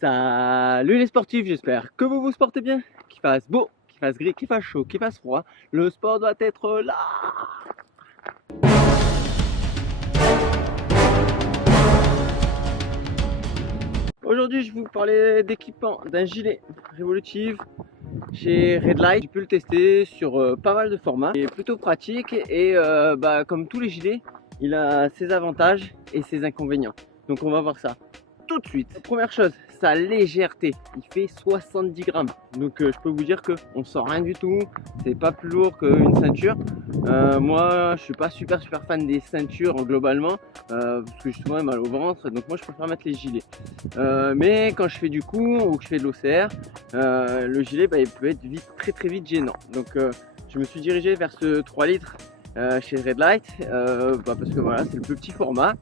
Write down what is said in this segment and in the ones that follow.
Salut les sportifs, j'espère que vous vous portez bien, qu'il fasse beau, qu'il fasse gris, qu'il fasse chaud, qu'il fasse froid, le sport doit être là. Aujourd'hui je vais vous parler d'équipement d'un gilet Revolutive chez Redline. J'ai pu le tester sur pas mal de formats, il est plutôt pratique et comme tous les gilets, il a ses avantages et ses inconvénients. Donc on va voir ça tout de suite. Première chose, sa légèreté, il fait 70 grammes, donc je peux vous dire que on sent rien du tout, c'est pas plus lourd qu'une ceinture. Moi je suis pas super fan des ceintures globalement, parce que j'ai souvent mal au ventre, donc moi je préfère mettre les gilets. Mais quand je fais du cours ou que je fais de l'OCR, le gilet il peut être vite, très vite gênant. Donc je me suis dirigé vers ce 3 litres chez Redline, parce que voilà, c'est le plus petit format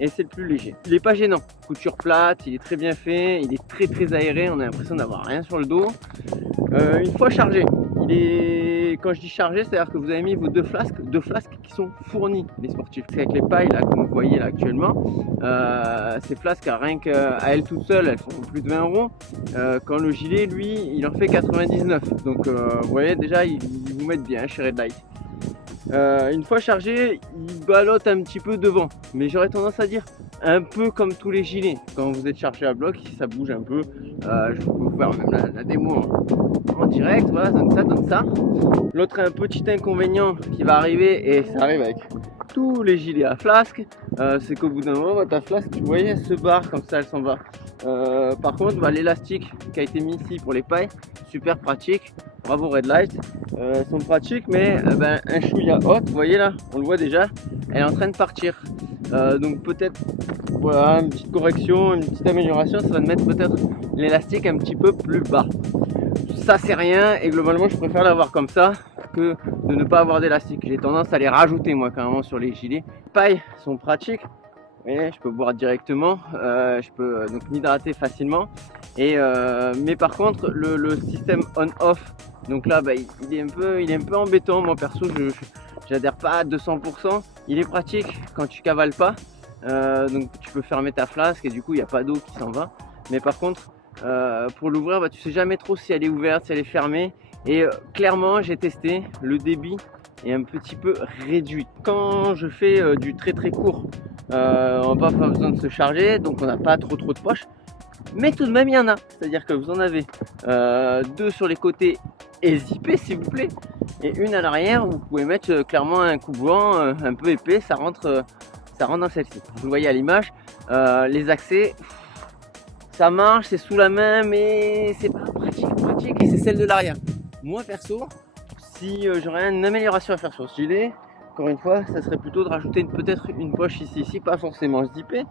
et c'est le plus léger. Il est pas gênant, couture plate, il est très bien fait, il est très aéré, on a l'impression d'avoir rien sur le dos. Une fois chargé, quand je dis chargé, c'est-à-dire que vous avez mis vos deux flasques qui sont fournies, les sportifs. C'est avec les pailles là que vous voyez là actuellement, ces flasques rien qu'à elles toutes seules, elles font plus de 20 euros. Quand le gilet, lui, il en fait 99. Donc vous voyez déjà, ils vous mettent bien chez Redline. Une fois chargé, il ballotte un petit peu devant, mais j'aurais tendance à dire un peu comme tous les gilets. Quand vous êtes chargé à bloc, ici ça bouge un peu. Je peux vous faire même la démo en direct. Voilà, donne ça. L'autre un petit inconvénient qui va arriver, et ça arrive avec tous les gilets à flasque, c'est qu'au bout d'un moment, ta flasque, vous voyez, elle se barre comme ça, elle s'en va. Par contre, l'élastique qui a été mis ici pour les pailles, super pratique. Bravo Redline, elles sont pratiques, mais un chouïa haute, vous voyez là, on le voit déjà, elle est en train de partir. Donc peut-être, voilà, une petite correction, une petite amélioration, ça va mettre peut-être l'élastique un petit peu plus bas. Ça c'est rien, et globalement je préfère l'avoir comme ça que de ne pas avoir d'élastique. J'ai tendance à les rajouter moi carrément sur les gilets. Les pailles sont pratiques. Et je peux boire directement, je peux donc m'hydrater facilement. Mais par contre le système on-off, donc là il est un peu embêtant. Moi perso je j'adhère pas à 200%. Il est pratique quand tu cavales pas, donc tu peux fermer ta flasque et du coup il n'y a pas d'eau qui s'en va. Mais par contre pour l'ouvrir, tu sais jamais trop si elle est ouverte, si elle est fermée. Et clairement j'ai testé, le débit est un petit peu réduit. Quand je fais du très court, on n'a pas besoin de se charger, donc on n'a pas trop de poches, mais tout de même il y en a, c'est à dire que vous en avez deux sur les côtés et zippés s'il vous plaît, et une à l'arrière où vous pouvez mettre clairement un coupe-vent un peu épais, ça rentre dans celle-ci. Vous le voyez à l'image, les accès, ça marche, c'est sous la main, mais c'est pas pratique, et c'est celle de l'arrière. Moi perso, si j'aurais une amélioration à faire sur ce gilet, encore une fois, ça serait plutôt de rajouter peut-être une poche ici, pas forcément zippée,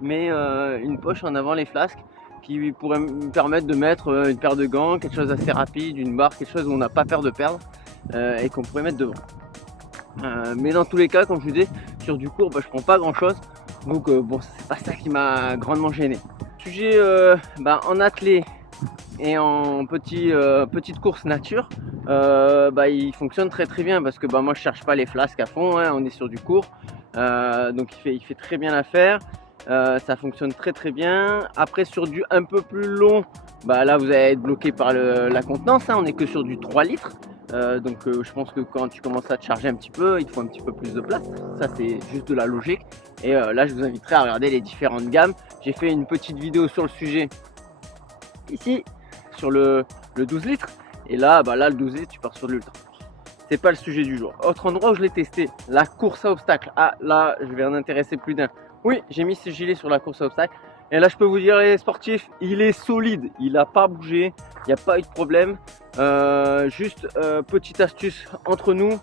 mais une poche en avant les flasques qui pourrait me permettre de mettre une paire de gants, quelque chose d'assez rapide, une barre, quelque chose où on n'a pas peur de perdre et qu'on pourrait mettre devant. Mais dans tous les cas, comme je vous disais, sur du court, je prends pas grand chose, donc bon, c'est pas ça qui m'a grandement gêné. Sujet en athlée et en petite course nature, il fonctionne très bien parce que moi je cherche pas les flasques à fond, hein, on est sur du court, donc il fait très bien l'affaire, ça fonctionne très bien. Après sur du un peu plus long, là vous allez être bloqué par la contenance, hein, on est que sur du 3 litres, donc je pense que quand tu commences à te charger un petit peu, il te faut un petit peu plus de place, ça c'est juste de la logique. Et là je vous inviterai à regarder les différentes gammes. J'ai fait une petite vidéo sur le sujet ici sur le 12 litres, et là le 12 litres tu pars sur l'ultra. C'est pas le sujet du jour. Autre endroit où je l'ai testé, la course à obstacles. Ah là je vais en intéresser plus d'un. Oui, j'ai mis ce gilet sur la course à obstacles, et là je peux vous dire les sportifs, il est solide, il n'a pas bougé, il n'y a pas eu de problème. Juste petite astuce entre nous,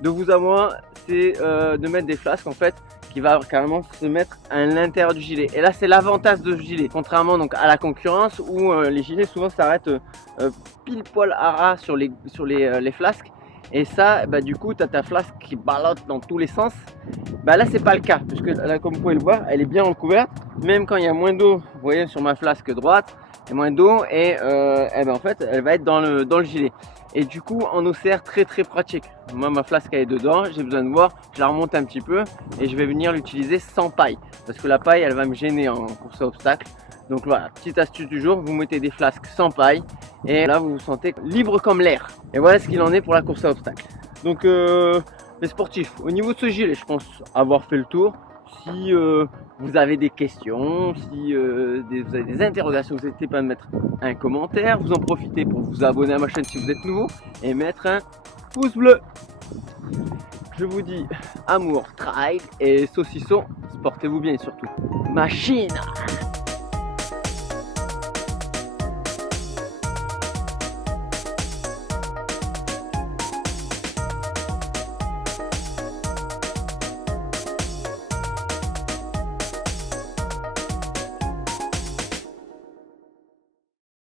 de vous à moi, c'est de mettre des flasques en fait qui va carrément se mettre à l'intérieur du gilet. Et là c'est l'avantage de ce gilet, contrairement donc à la concurrence où les gilets souvent s'arrêtent pile poil à ras sur les flasques. Et ça, du coup, tu as ta flasque qui ballotte dans tous les sens. Là, c'est pas le cas, puisque là, comme vous pouvez le voir, elle est bien recouverte. Même quand il y a moins d'eau, vous voyez sur ma flasque droite, il y a moins d'eau et en fait, elle va être dans le gilet. Et du coup, en OCR, très pratique. Moi, ma flasque elle est dedans, j'ai besoin de voir, je la remonte un petit peu et je vais venir l'utiliser sans paille. Parce que la paille, elle va me gêner en course à obstacles. Donc voilà, petite astuce du jour, vous mettez des flasques sans paille et là vous vous sentez libre comme l'air. Et voilà ce qu'il en est pour la course à obstacles. Donc les sportifs, au niveau de ce gilet, je pense avoir fait le tour. Si vous avez des questions, si vous avez des interrogations, n'hésitez pas à mettre un commentaire. Vous en profitez pour vous abonner à ma chaîne si vous êtes nouveau et mettre un pouce bleu. Je vous dis amour, trail et saucisson, portez-vous bien et surtout machine.